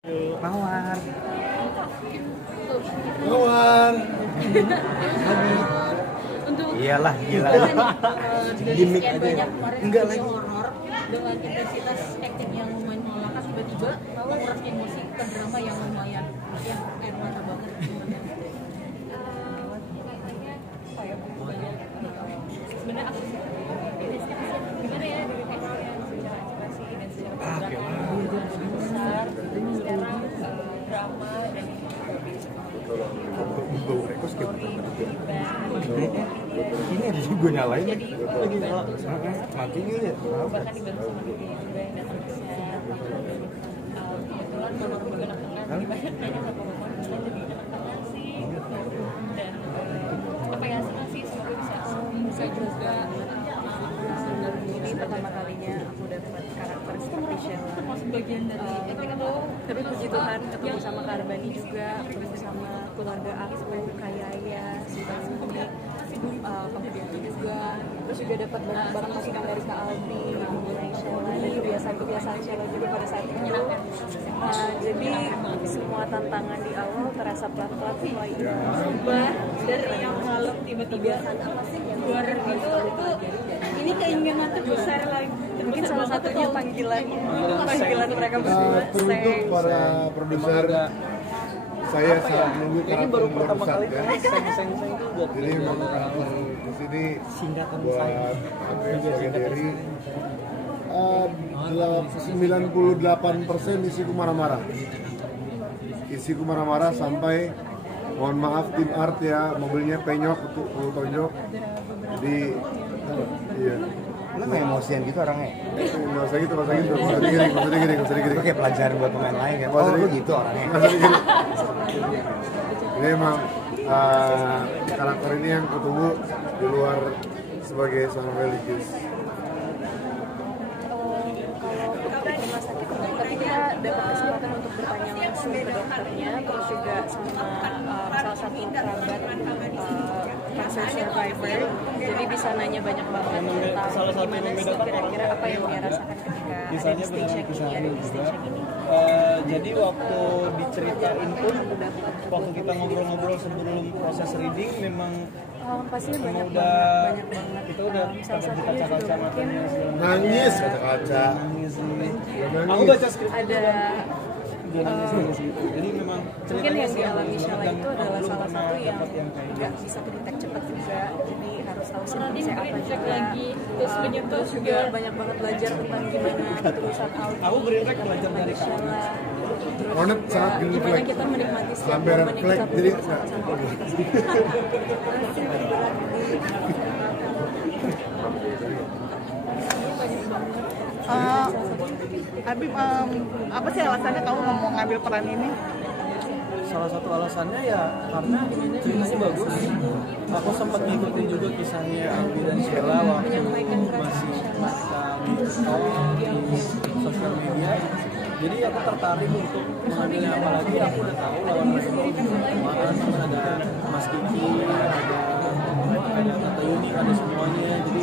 Mawar. Mawar. Untuk Iyalah, gila. Gimik aja. Enggak Enggak lagi lagi. horor dengan intensitas acting yang lumayan melelahkan, tiba-tiba menguras emosi ke drama yang lumayan air mata banget. Sebenarnya aku gimana ya dari teksnya secara ekspresi dan secara pergerakan besar sekarang drama dan Ini ada sih gue nyalain. jadi Lagi nyala. Matinya ya. bahkan dibantu sama Didi juga yang datang ke set kebetulan Mama juga anak-anak jadi banyak nanya sama Mama bisa jadi anak-anak sih dan apa ya senang sih semoga bisa juga dan ini pertama kalinya aku dapat karakter seperti Sheila. termasuk bagian dari acting lo. Tapi puji Tuhan ketemu sama Kak Arbani juga, ketemu sama keluarga aku, Kak Yaya, si Basmi, kemudian juga terus juga dapat barang masukan dari Kak Aldi mengenai Sheila dan kebiasaan Sheila juga pada saat itu. Jadi semua tantangan di awal terasa pelan-pelan mulai Berubah dari yang malam tiba-tiba apa sih yang keluar gitu itu ini keinginan terbesar lagi. mungkin salah satunya panggilan mereka berdua. Teruntuk para produser, saya sangat menunggu Ini karakter baru yang pertama besar kali ya. seng-seng itu buat Jadi memang karakter di sini singkatan buat saya. apa ya, sebagai Derry 98% isiku marah-marah. Isiku marah-marah sampai mohon maaf tim art ya, mobilnya penyok untuk tonjok. Jadi iya. Lu nggak emosian gitu orangnya? Nggak usah gitu, nggak usah digini. Itu kayak pelajaran buat pemain lain kan? Nggak usah lu digini. gitu orangnya. Nggak usah digini. Ini emang karakter ini yang kutunggu di luar sebagai seorang religius. Rumah sakit tapi kita dapat kesempatan untuk bertanya langsung ke dokternya, terus juga sama salah satu kerabat cancer survivor, jadi bisa nanya banyak banget tentang gimana sih kira-kira apa yang dia rasakan ketika ada di stage yang ini, ada di stage yang ini. Jadi waktu diceritain pun, waktu kita ngobrol-ngobrol sebelum proses reading, memang Pastinya banyak udah banget. kita udah Salah pada satunya juga kaca-kaca mungkin matanya segala macam. Nangis kaca-kaca. Nangis nih. Nangis. Aku baca skrip ada dia nangis gitu. Jadi memang mungkin ceritanya yang sih dialami bagus Sheila banget dan itu aku adalah belum salah pernah satu yang dapat yang kayak nggak gitu. bisa kedetek cepat juga, jadi harus tahu Nanti simptomnya mungkin apa dicek juga. lagi terus menyentuh Terus juga banyak banget belajar tentang gimana tulisan Aldi, Aku berintek belajar dari kamu. Sheila. Terus Hornet juga sangat green gimana flag. kita menikmati setiap Sampai red momen yang flag, kita jadi punya bersama-sama. Abi, apa sih alasannya kamu mau ngambil peran ini? Salah satu alasannya ya karena ceritanya bagus. Aku sempat ngikutin juga kisahnya Albi dan Sheila waktu masih mereka di sosial media. Jadi aku tertarik untuk mengambilnya, apalagi aku udah tahu lawan mereka ada Mas Kiki, ada Tante Yuni, ada semuanya. Jadi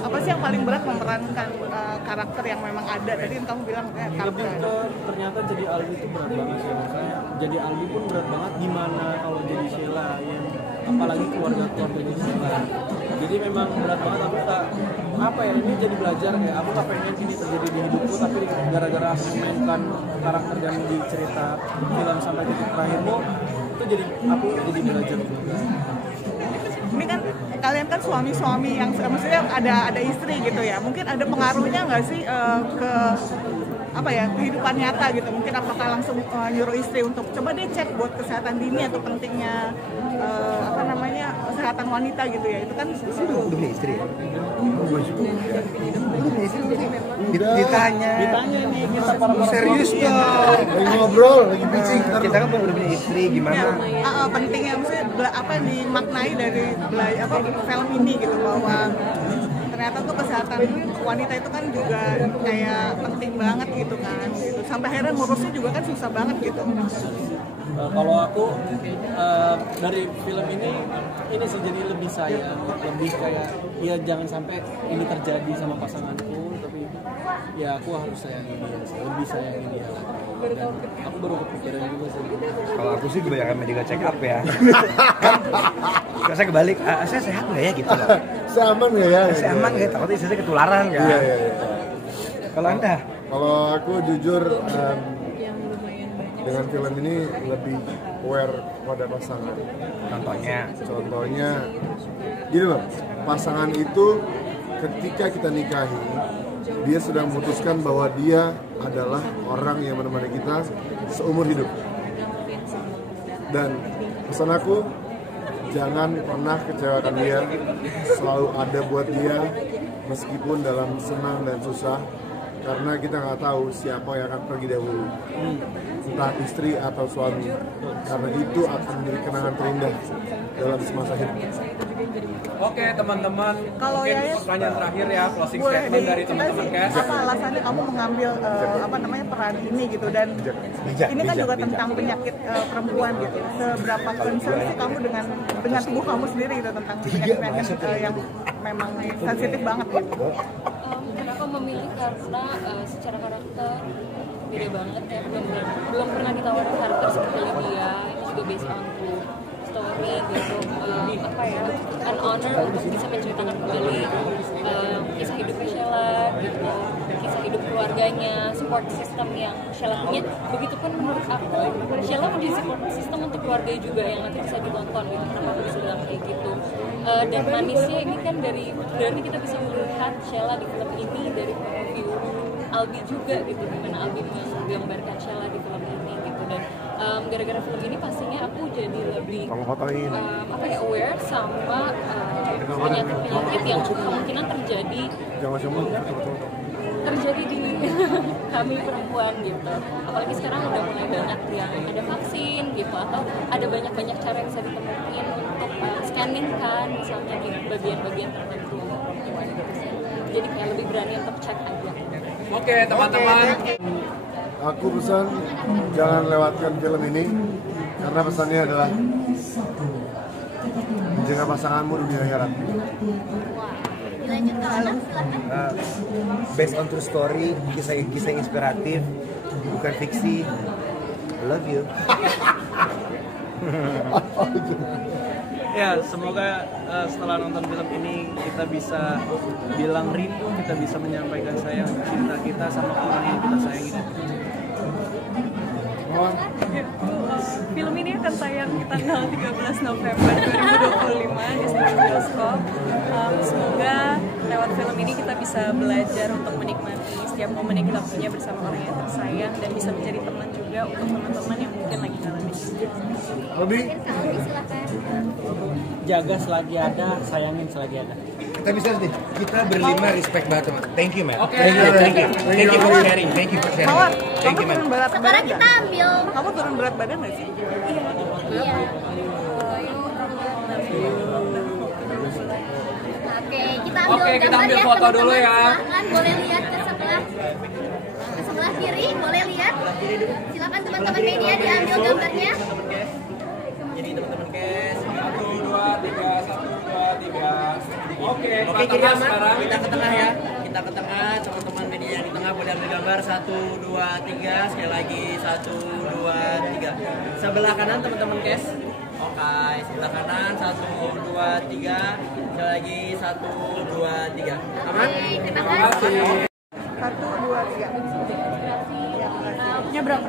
Apa sih yang paling berat memerankan karakter yang memang ada? Tadi yang kamu bilang kayak lebih karakter. ke ternyata jadi Albi itu berat banget ya, makanya jadi Albi pun berat banget, gimana kalau jadi Sheila yang apalagi keluarga-keluarganya Sheila. Jadi memang berat banget, aku tak apa ya, ini jadi belajar kayak aku tak pengen ini terjadi di hidupku, tapi gara-gara aku memainkan karakter dan di cerita film sampai titik terakhirmu itu jadi aku jadi belajar juga. Ini kan kalian kan suami-suami yang maksudnya ada istri gitu ya. Mungkin ada pengaruhnya nggak sih ke apa ya kehidupan nyata gitu? Mungkin apakah langsung nyuruh istri untuk coba deh cek buat kesehatan dini atau pentingnya apa namanya kesehatan wanita gitu ya? Itu kan Udah punya istri ya? Udah punya istri berarti? Udah. Ditanya Nih kita para Serius dong, lagi ngobrol, lagi pitching. kita kan udah punya istri, gimana? pentingnya maksudnya apa yang dimaknai dari film ini gitu bahwa ternyata tuh kesehatan wanita itu kan juga kayak penting banget gitu kan gitu. Sampai akhirnya ngurusnya juga kan susah banget gitu. Kalau aku dari film ini sih jadi lebih sayang, lebih kayak ya jangan sampai ini terjadi sama pasanganku, tapi ya aku harus sayangi dia, lebih sayangi dia lagi. Dan aku baru kepikiran juga sih. Kalau aku sih kebanyakan medical check up ya. Kalau saya kebalik, saya sehat nggak ya gitu loh. Saya aman nggak ya? Saya aman nggak? Takutnya saya ketularan kan. Iya, iya, iya. Kalau Anda? Kalau aku jujur dengan film ini lebih aware pada pasangan. Contohnya, gini loh, pasangan itu ketika kita nikahi, dia sudah memutuskan bahwa dia adalah orang yang menemani kita seumur hidup. Dan pesan aku, jangan pernah kecewakan dia, selalu ada buat dia meskipun dalam senang dan susah. Karena kita nggak tahu siapa yang akan pergi dahulu, entah istri atau suami, karena itu akan menjadi kenangan terindah dalam semasa hidup. Oke teman-teman, Kalau mungkin Yaya, pertanyaan terakhir ya, closing boleh statement dari teman-teman Cash. apa alasannya kamu mengambil peran ini gitu, dan ini kan juga tentang penyakit perempuan gitu. Seberapa concern sih kamu dengan tubuh kamu sendiri gitu, tentang penyakit yang memang sensitif banget gitu. Kenapa memilih? Karena secara karakter beda banget ya, belum pernah ditawarin karakter seperti Lydia. Itu juga based on true story gitu. Apa ya, an honor untuk bisa menceritakan kembali kisah hidupnya Sheila gitu, kisah hidup keluarganya, support system yang Sheila punya. Begitupun menurut aku, Sheila menjadi support system untuk keluarga juga yang nanti bisa ditonton gitu. Kenapa aku bisa bilang kayak gitu? Dan manisnya ini kan dari kita bisa melihat Sheila di film ini dari point of view Albi juga gitu, gimana Albi menggambarkan Sheila di film ini gitu. Dan gara-gara film ini pastinya aku jadi lebih aware sama penyakit-penyakit yang kemungkinan terjadi di kami perempuan gitu. Apalagi sekarang udah mulai banyak yang ada vaksin gitu, atau ada banyak cara yang bisa ditemuin untuk scanning kan, misalnya di bagian-bagian tertentu gitu sih. Jadi kayak lebih berani untuk cek aja. Oke teman-teman. Aku pesan jangan lewatkan film ini karena pesannya adalah menjaga pasanganmu dunia akhirat. Based on true story, kisah inspiratif, bukan fiksi. I love you. Ya, semoga setelah nonton film ini kita bisa bilang rindu, kita bisa menyampaikan sayang cinta kita sama orang yang kita sayangi. Film ini akan tayang di tanggal 13 November 2025 di streaming bioskop. Semoga lewat film ini kita bisa belajar untuk menikmati setiap momen yang kita punya bersama orang yang tersayang, dan bisa menjadi teman juga untuk teman-teman yang mungkin lagi ngalamin. Lebih Jaga selagi ada, sayangin selagi ada. Kita bisa nih. Kita berlima respect banget teman. Thank you man. Oke. Thank you for sharing. Thank you for sharing. Mawar, Thank kamu you man. turun berat Sekarang badan kita nggak? ambil. Kamu turun berat badan nggak sih? Iya. Oke, kita ambil Oke, kita gambar ambil ya, foto teman-teman. dulu ya. Silakan boleh lihat ke sebelah kiri, boleh lihat. Silakan teman-teman media diambil gambarnya. Jadi teman-teman Cash, 1, 2, 3, 1, 2, 3. Oke, Kiri aman, sekarang. kita ke tengah ya. Kita ke tengah, teman-teman media yang di tengah boleh ambil gambar 1, 2, 3. Sekali lagi 1, 2, 3. Sebelah kanan teman-teman Cash. Oke, sebelah kanan 1, 2, 3. Sekali lagi 1, 2, 3. Aman? Oke, terima kasih. 1, 2, 3. Nyebrang.